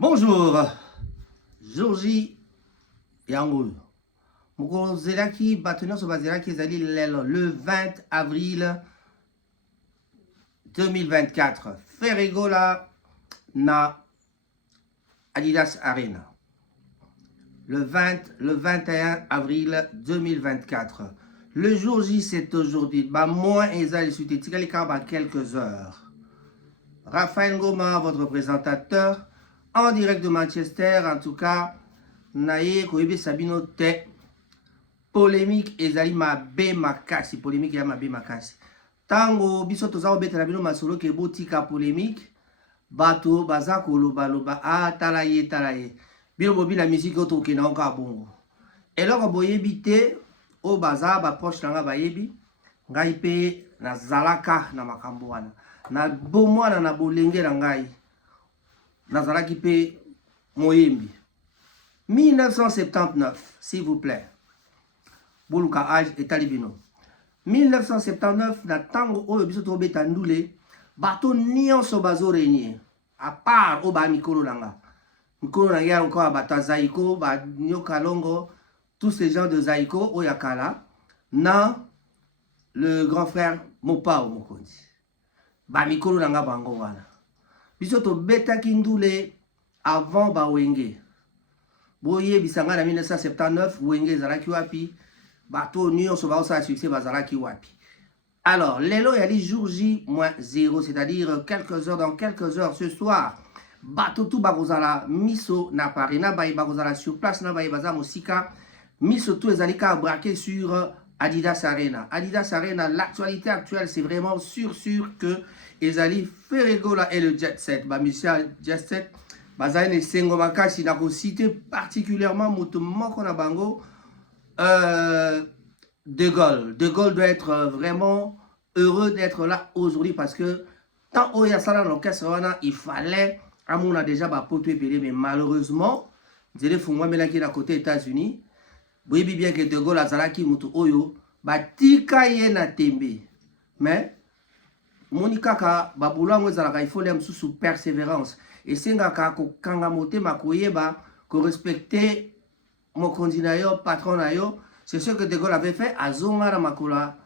Bonjour, Georgie Yango. Mokozela Batonia Sobazela Zali le 20 avril 2024. Ferregola na Adidas Arena. Le 21 avril 2024. Le jour J, c'est aujourd'hui. Moi, Ezali Sutetika, les quelques heures. Raphaël Ngoma, votre présentateur, en direct de Manchester. En tout cas, Naye Koyebe Sabino Te. Polémique Ezali Mabe Makasi. Polémique ya Mabe Makasi. Tango biso toza obeta na bino masolo ke botika polémique. Bato baza koloba loba talaye talaye. Bino bobi la musique oto ke na onka bongo. Eloko boyebi te o baza ba proche nanga bayebi. Ngai pe na zalaka na makambo wana. Na bomwana na bolenge na ngai. Na zalaki pe moyembi. 1979, s'il vous plaît. Boluka âge et talibino. 1979, na tango oyo biso to beta ndule, bato nyonso bazo régner. À part o ba mikolo nanga. Mikolo nanga ya encore bata Zaiko, ba Nyoka Longo, tous ces gens de Zaiko oyakala na le grand frère Mopao Mokonzi. Ba mikolo nanga bango wana. Biso to beta kindule avant ba wenge. Boye bisanga na 1979 wenge zalaki wapi. Bato nyonso ba osa succès bazalaki wapi. Alors, lelo yali jour J-0, c'est-à-dire quelques heures, dans quelques heures ce soir. Bato tout bagozala miso na Paris, na bayi bagozala sur place, na bayi baza mosika. Miso tout ezalika braqué sur Adidas Arena. Adidas Arena, l'actualité actuelle, c'est vraiment sûr que ezali Ferregola et le Jet Set. Ba monsieur Jet Set, bazane sengo makasi na ko citer particulièrement moto moko na bango. De Gaulle. De Gaulle doit être vraiment heureux d'être là aujourd'hui parce que tant qu'il y a ça dans l'orchestre, il fallait, à mon a déjà poteau épelé, mais malheureusement, je faut moi mais qui à côté États-Unis, vous voyez bien que De Gaulle a zalaki mutu oyo, tika ye na tembe. Mais Monika ka babula ngozalaka il faut les sous persévérance et senga ka ko kanga mote makoyeba ko respecter mon candidat patron nayo. C'est ce que De Gaulle avait fait à Zonga Makula,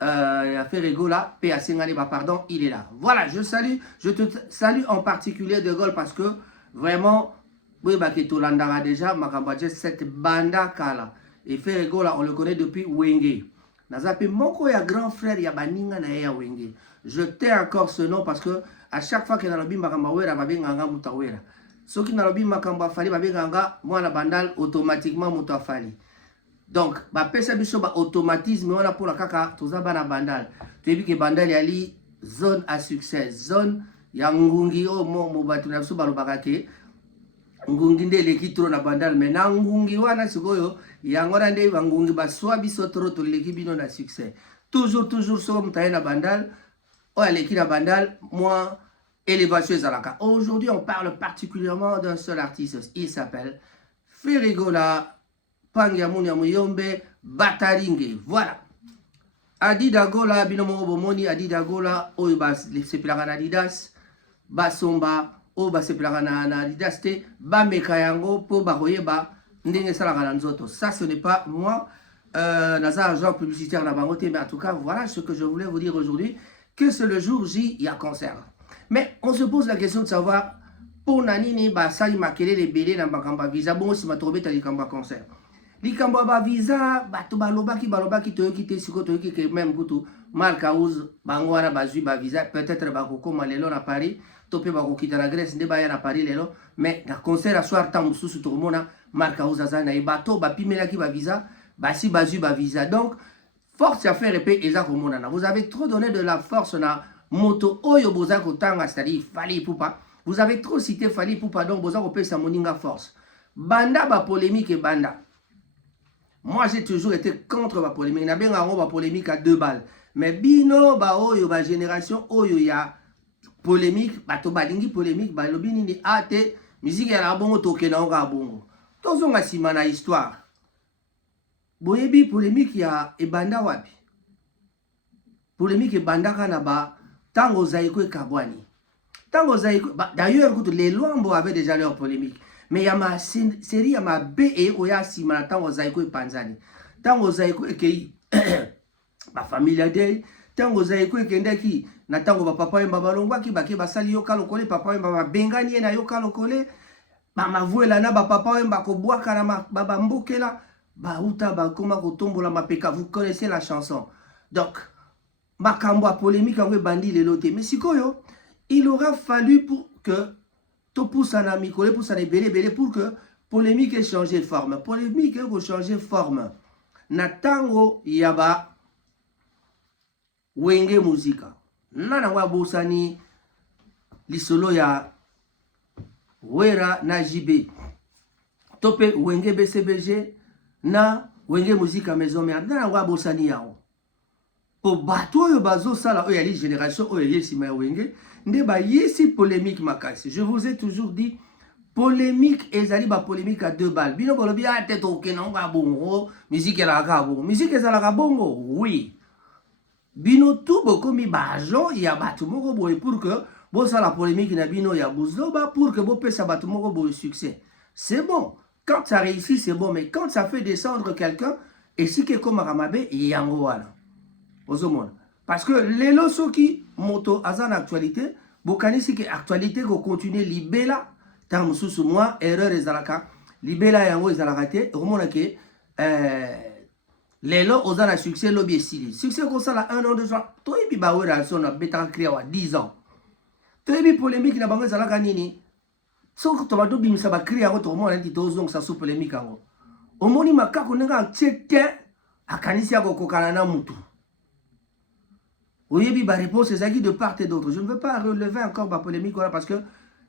à Ferregola, P.A.C. pardon, il est là. Voilà, je te salue en particulier De Gaulle parce que vraiment, oui, Baketo Landara déjà, Makambadje, cette banda kala. Et Ferregola, on le connaît depuis Wenge. Nazape Moko, ya grand frère, ya Baninga na ya Wenge. Je tais encore ce nom parce que à chaque fois que dans le bim Makambawera, Babenganga Moutawera. Ceux qui dans le bim Makamba Fali, Babenganga, moi la bandale, automatiquement Moutafali. Donc, ba pesa biso ba automatisme wana pour la kaka toza bana bandal. Tu as vu que bandal yali zone à succès, zone ya ngungi o mo batu na biso balobaka ke ngungi nde leki tro na bandal mais na ngungi wana sikoyo yangona nde ba ngungi ba swa biso tro to leki bino na succès. Toujours so mtaye na bandal o leki na bandal moi élévation ezalaka. Aujourd'hui, on parle particulièrement d'un seul artiste, il s'appelle Ferregola Pangiamunia Muyombe Bataringe. Voilà. Adida Gola, binomo bomoni, Adida Gola, oyo se plaga na Adidas, basomba, oyo se plaga na Adidas te, ba mekayango, po ba koyeba, ndenge salaka na nzoto. Ça, ce n'est pas moi, naza agent publicitaire na bangote, mais en tout cas, voilà ce que je voulais vous dire aujourd'hui, que c'est le jour J, il y a concert. Mais on se pose la question de savoir, pour nanini, ba sali makele les bélés na bakamba visa, bon, si ma trobeta li kamba concert. Likambo ba visa bato balobaki toyoki te siko toyoki ke même kutu Marc Aouz bangwana bazui ba visa peut-être bakokoma lelo na Paris to pe bakokita na Grèce nde baya na Paris lelo mais na concert à soir temps mususu tokomona Marc Aouz azana e bato bapimelaki ba visa basi bazui ba visa. Donc force à faire épée eza komona na vous avez trop donné de la force na moto oyo boza kotanga, c'est-à-dire Fally Ipupa. Vous avez trop cité Fally Ipupa, donc boza kopesa moninga force banda ba polémique et banda. Moi, j'ai toujours été contre la polémique. Il y a bien une polémique à 2 balles. Mais bino, ba oyo, ba génération, oyo, ya polémique, ba to balingi polémique, ba lobini ni ate, musique ya la bongo, toke na onga bongo. Tozo nga sima na histoire. Boyebi polémique ya ebanda wapi. Polémique ebanda kana ba, tango Zaiko e Kabwani. D'ailleurs, les Luambo avaient déjà leur polémique. Mais il y a ma série, il y a ma B et Oya Simana, Tango Zaiko et Panzani. Tango Zaiko et ma famille a dit, Tango Zaiko et Kendaki, Natango papa et Babalongwa qui baki basali yoka lokole, papa et Baba Bengani na yoka lokole, ma voix na papa et Bako Boakana, Baba Mbokela, Uta Bakoma Kotombola Mapeka, vous connaissez la chanson. Donc, Makambo polémique en bandi les lotés. Mais si koyo, il aura fallu pour que tout pousse en ami, pour que polémique ait changé de forme. Polémique ait changé de forme. Natango yaba wenge muzika. Nana wa bosani lisolo ya wera na JB. Tope wenge BCBG na wenge muzika maison mère. Nana wa bosani yao. Po bato yo bazo sala oyo yali génération oyo yeli sima wenge. Ndeba yesi polémique makasi. Je vous ai toujours dit polémique ezali ba polémique à 2 balles. Bino bolobi a tête au kenon ba bongo, musique la ka bongo. Musique ezala ka bongo. Oui. Bino tout boko mi bajo ya batu moko boy pour que bo ça la polémique na bino ya buzoba pour que bo pesa batu moko boy succès. C'est bon. Quand ça réussit c'est bon mais quand ça fait descendre quelqu'un et si que comme Ramabe yango wala. Ozomona. Parce que les losos qui moto azan actualité, bokani si que actualité ko continue libela tant mususu moi erreur ezalaka libela yango ezalaka te romona ke les lots ozana succès lobby sili succès ko sala 1 an 2 ans to ibi ba wera sona beta créer wa 10 ans to ibi polémique na bango ezalaka nini so to ba do bimisa ba créer ngo to romona ndi to zonga sa so polémique ngo omoni makako nenga tchete akanisi yako kokana na mutu. Oui, ma réponse est de part et d'autre. Je ne veux pas relever encore ma polémique parce que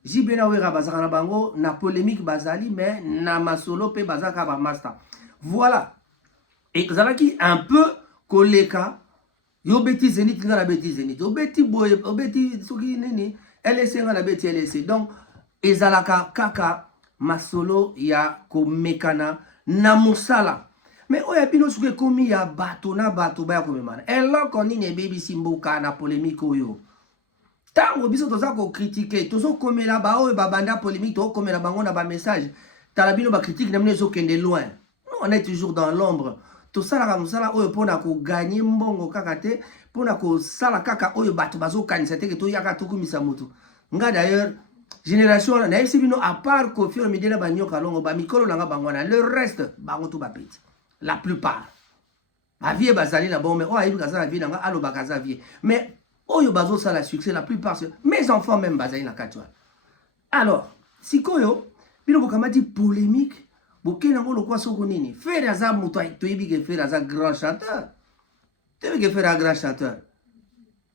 Jibena Wera Bazara Bango, na polémique Bazali, mais na masolo pe Bazaka ba master. Voilà. Et Zalaki un peu koleka, yo beti zenit nga la beti zenit, yo beti boye, yo beti soki nini, LSC nga la beti LSC. Donc, ezalaka kaka masolo ya komekana na musala. Mais oya bino suke komi ya bato na bato baya komemana. Elo koni ne baby simboka na polémique oyo. Tango biso toza ko critiquer, tozo komela ba oyo ba banda polémique, to komela bango na ba message. Talabino ba critique na mnezo kende loin. Nous on est toujours dans l'ombre. To sala ka musala oyo pona ko gagner mbongo kaka te, pona ko sala kaka oyo bato bazo kanisa te ke to yaka to kumisa mutu. Nga d'ailleurs génération na yesi bino à part ko fio midela ba nyoka longo ba mikolo na nga bangwana, le reste bango to ba peti. La plupart. Ma vie bazali na bon, mais oh, aïe, la vie n'a alo bakaza vie. Mais oh, yo bazo ça la succès, la plupart, mes enfants même bazali na katwa. Alors, si koyo, bino bokama di polémique, bokena ngo lokwa soko nini. Faire aza muto to yebi ke faire aza grand chanteur. Tebi ke faire un grand chanteur.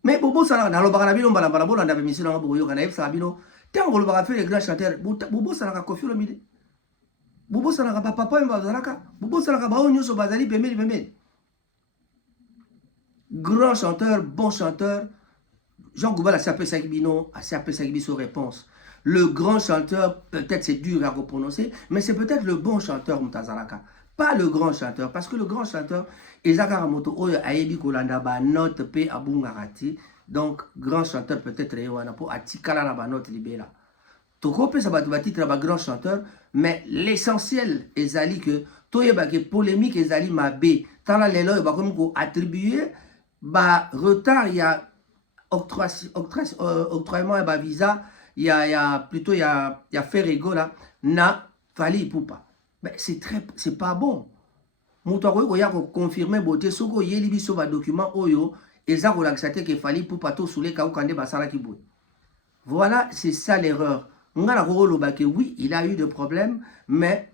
Mais bobo ça na lo bakana bino mbala mbala bolanda be mission ngo boyo kana yebsa bino. Tango lo baka faire grand chanteur, bobo ça na Koffi Olomide. Bobo salaka papa mbazalaka, bobo salaka bao nyoso bazali pemeli. Grand chanteur, bon chanteur. Jean Goubal a sapé Sagibino, a sapé Sagibiso réponse. Le grand chanteur, peut-être c'est dur à reprononcer, mais c'est peut-être le bon chanteur Mutazalaka. Pas le grand chanteur, parce que le grand chanteur, Ezaka Moto Oyo Aebi Kolanda ba note pe abungarati. Donc grand chanteur peut-être Ewana po atikala na ba note libela. Toko ça va titre ba grand chanteur, mais l'essentiel ezali que toyeba ke polémique ezali mabe. Tala lelo ba comme ko attribuer ba retard il y a octroiement et ba visa, il y a plutôt il y a fait rigolo là na Fally Ipupa. Mais c'est pas bon. Moutako ko ya ko confirmer beauté soko yeli biso ba document oyo eza ko laxate ke Fally Ipupa to soule ka okande basala ki boy. Voilà, c'est ça l'erreur. Oui, il a eu des problèmes, mais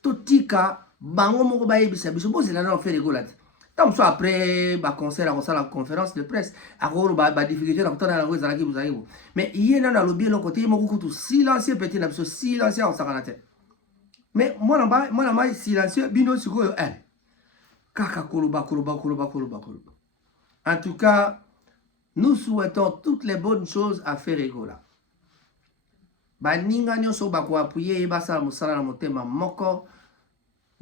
tout tika, bango moko ba yebisa biso bo zela na fait rigolade. Tant soit après ba concert à la conférence de presse, à ba difficulté na kutana na ko zala ki buzayibo. Mais yena na lobby no côté moko kutu silencieux petit na biso silencieux en sakanate. Mais moi na mai silencieux bino sikoyo kaka koloba. En tout cas, nous souhaitons toutes les bonnes choses à faire rigola. Baninga nyoso bako appuyer basa musala na motema moko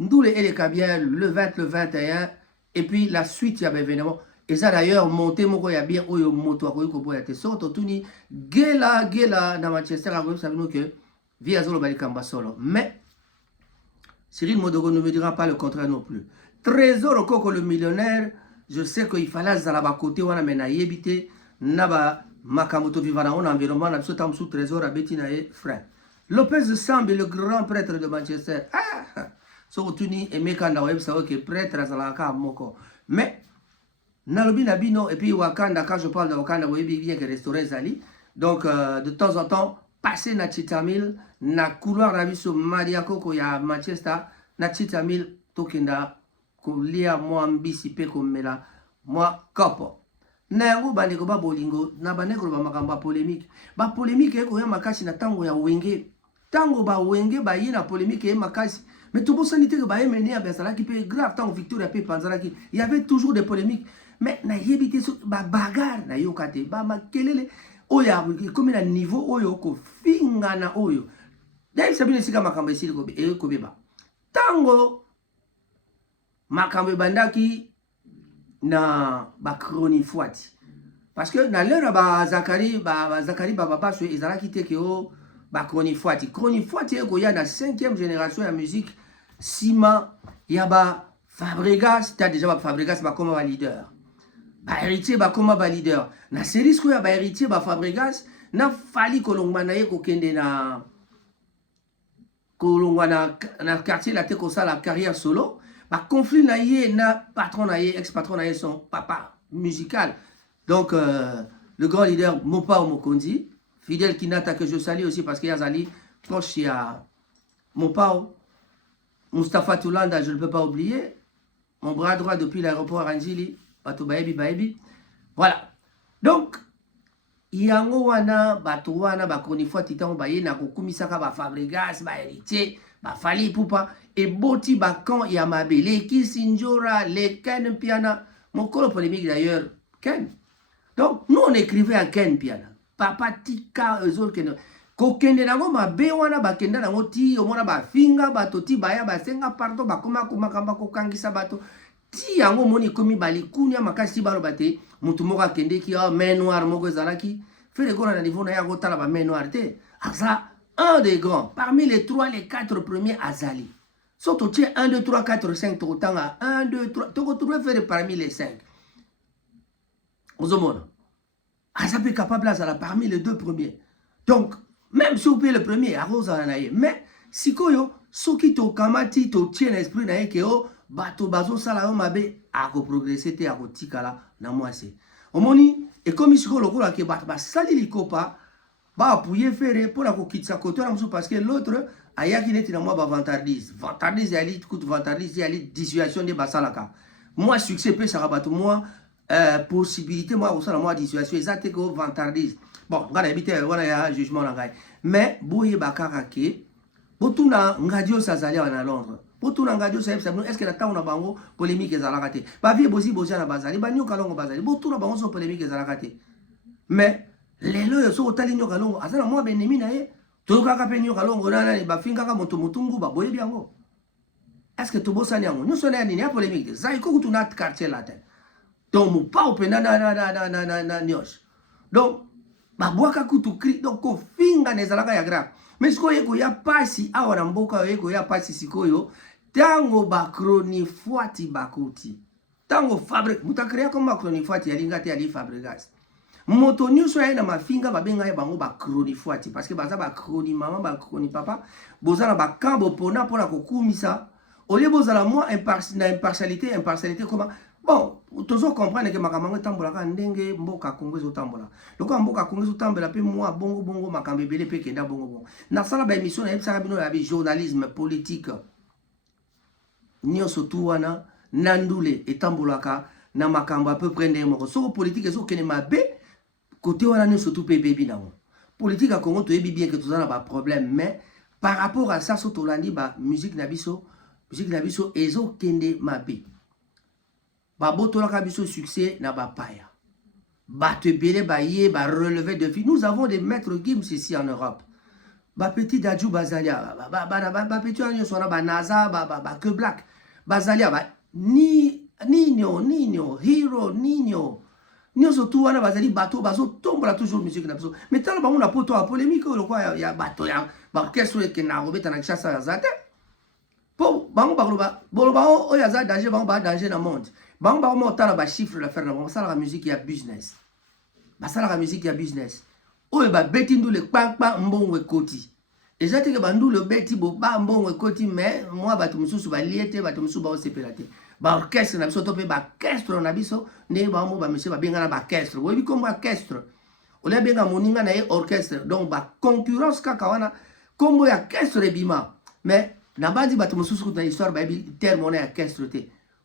ndule eleka bien le 20 le 21 et puis la suite il y avait événement Et ça d'ailleurs, monté moko ya bien oyo moto akoyi koboya te. So totuni gela na Manchester akoyi sabino que via zolo balikamba solo. Mais Cyril Modogo ne me dira pas le contraire non plus. Trésor Okoko le millionnaire, je sais qu'il fallait zalaba côté wana mena yebite naba makamoto vivana on environnement na biso tam sous trésor abeti na ye frère. Lopez Sambi le grand prêtre de Manchester. Ah, so tuni emeka na web ça que prêtre azalaka moko. Mais Nalobi Nabino, et puis Wakanda, quand je parle de Wakanda, vous voyez bien que restaurant Zali. Donc, de temps en temps, passer na Chitamil, na couloir na biso Mariako, ko ya Manchester, na Chitamil, Tokenda, ko lia moi mbisipe ko mela, moi kopo. Na yango bandeko ba bolingo, na bandeko ba makamba polémique. Ba polémique ko ya makasi na tango ya wenge. Tango ba wenge ba yi na polémique ya makasi. Mais tout bon sanité que ba mené à Bessala qui peut grave tango Victoria pe Panzaraki. Il y avait toujours des polémiques. Mais na yebite so ba bagarre na yokate ba makelele oya comme na niveau oyo ko finga na oyo dai sabine sika makambo esili ko beba tango makambo bandaki na ba chronifuati parce que na l'heure ba Zakari ba papa so ezalaki te ke o ba chronifuati ko ya na 5e génération ya musique sima ya ba Fabregas t'as déjà ba Fabregas ba comme ba leader ba héritier ba koma ba leader na série ko ya ba héritier ba Fabregas na fali kolongwa na ye ko kende na kolongwa na quartier la te ko sa la carrière solo ba conflit na ye na patron na ye ex patron na ye son papa musical donc le grand leader Mopao Mokonzi Fidel Kinata que je salue aussi parce qu'il y a Zali proche à Mopao Mustapha Toulanda je ne peux pas oublier mon bras droit depuis l'aéroport Anjili bato baebi. Voilà. Donc, yango wana, bato wana, bakonifwa titan baye na kokumisaka ba Fabregas, ba héritier, ba Fali Poupa, et boti bakan yamabe, les Kisinjora, les Ken Piana, mon colo polémique d'ailleurs, Ken. Donc, nous on écrivait à Ken Piana. Papa tika ezol ken. Kokende nango mabe wana bakenda nango ti omona ba finga bato ti baya ba senga pardon bakoma kumakamba kokangisa bato. Si yango moni komi bali kunya makasi balo bate mutu moko akende ki main noire moko ezalaki fait le gros na niveau na ya kotala ba main noire te aza un des grands parmi les 3 les 4 premiers azali surtout tu 1 2 3 4 5 to tanga 1 2 3 to trouver faire parmi les 5 ozomona aza pe capable azala parmi les 2 premiers donc même si vous payez le premier aroza na ye mais sikoyo soki to kamati to tient l'esprit na ye ke o bato bazo sala yo mabe ako progresser te ako tikala na mwase omoni et comme isiko lokola ke bato basali likopa ba appuyer faire pour la kokitsa koto na musu parce que l'autre ayaki neti na mwa ba vantardise ali tout vantardise ali dissuasion de basalaka moi succès pe sara bato moi possibilité moi osala moi dissuasion exacte ko vantardise bon ngana ebite wana ya jugement na ngai mais boye bakaka ke botuna ngadio sazali na Londres botuna ngadio sa est-ce que la tauna bango polémique ezalaka te ba vie bozi na bazali ba nyoka longo bazali botuna bango so polémique ezalaka te mais lelo yo so otali nyoka longo azana moi benemi na ye to kaka pe nyoka longo na ba finga ka moto mutungu ba boye biango est-ce que to bosani yango nyo so na ni ya polémique te zai ko kutuna quartier latin donc mo pa opena na nyosh donc ba boaka kutu cri donc ko finga nezalaka ya grave mais sikoyo ko ya pasi awa na mboka yo ko ya pasi sikoyo tango ba chronifuati bakuti tango fabrique mutakrea comme ba chronifuati ya lingati ali Fabregas moto nyuso ya na mafinga babenga ya bango ba chronifuati parce que baza ba chroni maman ba chroni papa bozana ba kambo pona kokumisa olie bozala moi impartialité comment bon toujours comprendre que makambo tambola ka ndenge mboka Kongo zo tambola loko mboka Kongo zo tambola pe moi bongo makambo belé pe kenda bongo na sala ba émission na ebisa bino ya journalisme politique nyoso tuwana nandule etambolaka na makambo à peu près ndenge moko soko politique zo kene mabe côté wana nyoso tu pe bebi nango politique à Congo to yebi bien que tozana ba problème mais par rapport à ça so tolandi ba musique na biso ezo kende mabe Babotolaka biso succès na bapaya. Bato belé baye ba relevé de vie. Nous avons des maîtres Gims ici en Europe. Ba petit Dadju Bazalia, ba petit Anyo Sona ba Naza ba que Black. Bazalia ba ni Nino, Hero, Nino. Nous surtout on a bazali bateau, tombe la toujours musique na biso. Mais tant ba on a poto a polémique le quoi ya bateau ya ba qu'est-ce que na robeta na chassa ya zate. Po bango boloba o ya za danger bango ba danger na monde. Bango ba mo tala ba chiffre la faire na bango ça la musique ya business. Ba ça la musique ya business. O ba beti ndu le kpakpa mbongwe koti. Et j'ai dit que bandu le beti bo ba mbongwe koti mais moi ba tumususu ba liete ba tumusu ba o sepelate. Ba orchestre na biso to pe ba orchestre na biso ne ba mo ba monsieur ba benga na ba orchestre bo bi comme orchestre o le benga moninga na e orchestre donc ba concurrence kaka wana comme ya orchestre bima mais na bandi ba tumususu na histoire ba bi terme on orchestre te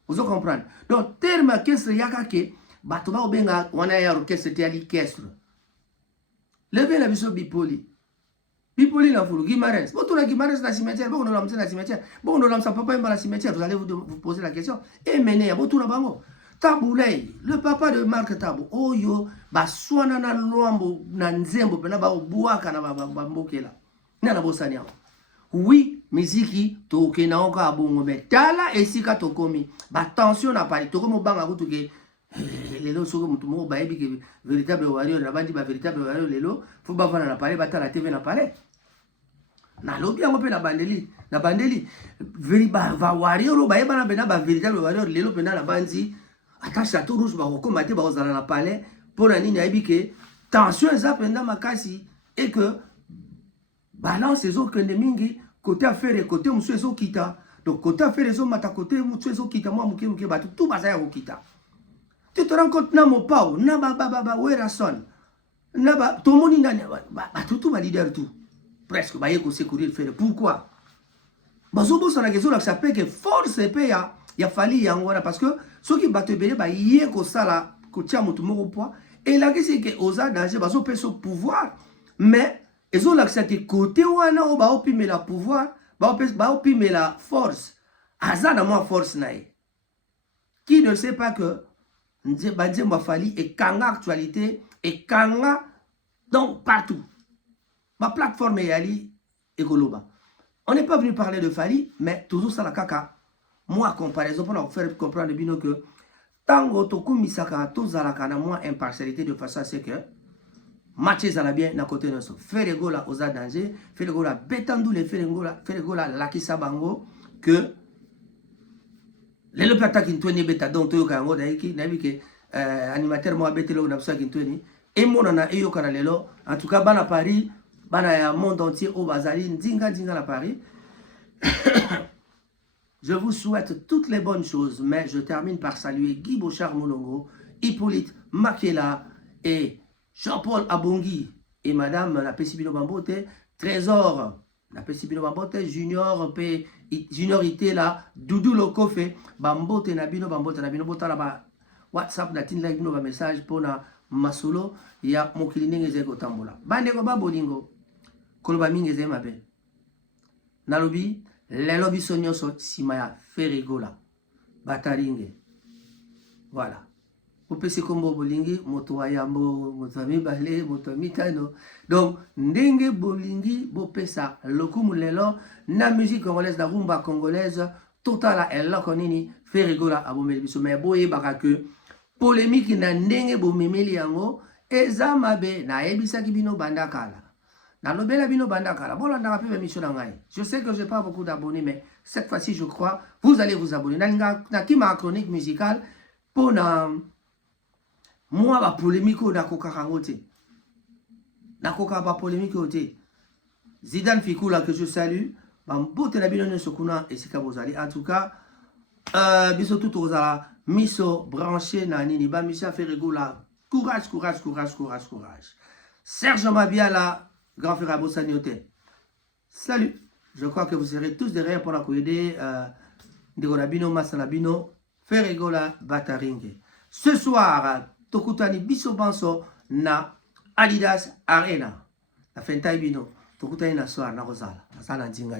vous comprendre donc terme orchestre yaka ke ba to ba benga wana ya orchestre te ali orchestre le ben la biso bipoli Bipoli la foule, Guimarães. Bon, tout le Guimarães dans le cimetière, bon, on a dans le cimetière. Bon, on a papa dans le cimetière, vous allez vous poser la question. Et mener, bon, tout le bango. Taboulay, le papa de Marc Tabou. Oh yo, ba swana na loambo, na nzembo, pena ba obuaka na bambokela. Nana bosania. Oui, miziki, toke na onka abongo, mais tala esika tokomi. Ba tension na pali, toko mo banga kutuke. Lelo soko mutu mo ba ebi ke véritable warrior na bandi ba véritable warrior lelo, faut ba vana na pale, ba tala TV na pale. Na lobi yango pe na bandeli va warrior ba yeba na bena ba véritable warrior lelo pena na bandi ata château rouge ba kokoma te ba ozala na palais pour na nini ayebi ke tension eza penda makasi et que balance ezo kende mingi côté affaire et côté musu ezo kita donc côté affaire ezo mata côté musu ezo kita moi muke ba tout bazaya ko kita tu te rends compte na mopao na ba werason na ba tomoni ndani ba tout ba leader tout presque ba yeko secourir faire pourquoi bazobo sana kezo la chape que force pe ya fali yango parce que ceux qui battent belé ba yeko sala ko tia mutu moko poids et la question que oza danger bazo pe so pouvoir mais ezo la que côté wana o ba opime la pouvoir ba opime la force azana moi force nae qui ne sait pas que Nzemba Fali et kanga actualité et kanga donc partout. Ma plateforme est Ali et Goloba. On n'est pas venu parler de Fali, mais toujours ça la caca. Moi, comparaison pour leur faire comprendre bino que tango toku misaka tozalaka na moi impartialité de façon à ce que match zala bien na côté noso. Faire gola oza danger, faire gola betandu le faire gola lakisa bango que les le pata kintweni beta donc toyo kango daiki na bike animateur mo abetelo na psa kintweni et mona na eyo kana lelo en tout cas bana Paris bana ya monde entier au bazali ndinga na Paris. Je vous souhaite toutes les bonnes choses, mais je termine par saluer Guy Bochard Molongo, Hippolyte Makela et Jean-Paul Abongi et Madame la Pessibino Bambote, Trésor la Pessibino Bambote, Junior Ité là, Doudou Lokofe, Bambote Nabino Bota là-bas, WhatsApp na tin like no ba message pour na masolo ya mokili ndenge zeko tambola. Bande ko ba bolingo, koloba mingi zema be. Nalobi, le lobby sonyo so simaya ferigola, bataringe. Voilà. Opesi kombo bolingi, moto wayambo, moto mibale, moto mitano. Donc, ndenge bolingi, bopesa lokumu lelo, na musique congolaise, na rumba congolaise, totala eloko nini, ferigola abomeli biso. Mais boye baka que, polémique na ndenge bomemeli yango, eza mabe, na ebisaki bino bandakala. Na lobela bino bandakala, bon, on a rappelé l'émission d'Angaï. Je sais que je n'ai pas beaucoup d'abonnés, mais cette fois-ci, je crois, vous allez vous abonner. Na qui ma chronique musicale, pour na... Moi, la polémique, na koka rangote. Na koka ba polémique ote. Zidane Fikoula que je salue. Bambote na bino sokuna et sika bozali. En tout cas, biso tout ozala miso branché na nini ba Michel Ferregola. Courage. Serge Mabiala, grand frère Abo Saniote. Salut. Je crois que vous serez tous derrière pour la aider de Bino Masalabino Ferregola Bataringue. Ce soir, Tokutani biso banso na Adidas Arena. La fenta bino. Tokutani na soir na Rosala. Asala nzinga.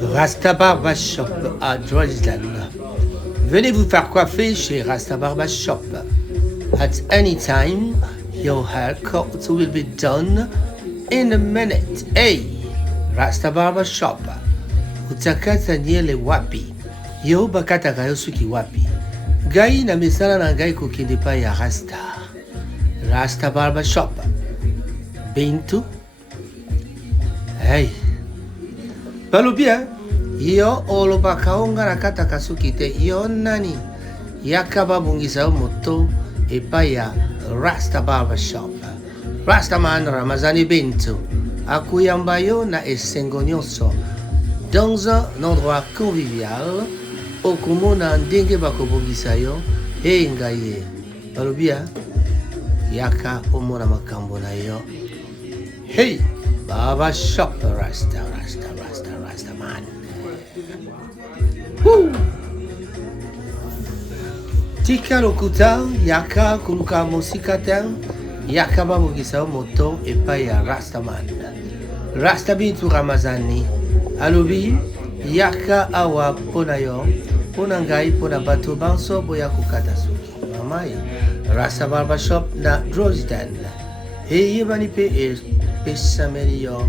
Rasta Barba Shop à Dresden. Venez vous faire coiffer chez Rasta Barba Shop. At any time, your haircut will be done in a minute. Hey! Rasta Barber Shop. Utakata nyele wapi? Yo bakata kayo suki wapi? Gai na misala na gai kukinde pa ya Rasta. Rasta Barber Shop. Bintu. Hey. Balu bien. Yo olo bakaonga na kata kasuki te. Yo nani? Yakaba bungisa moto epa ya Rasta Barber Shop. Rastaman Ramazani Bintu. Akuyambayo na Esengonyoso. Dans un endroit convivial, okumona ndenge bakobongisa yo, hey ngaye, balobia, yaka omona makambo na yo. Hey, Barber Shop, Rasta man. Tika lokuta, yaka kuluka musika ten, yaka babongisa moto epa ya Rastaman. Rasta Bintu Ramazani. Alobi, yaka awa pona yo, pona ngai pona bato banso boya kukata suki. Mamai, Rasta Barber Shop na Drozden. Heye bani pe pesameli yo.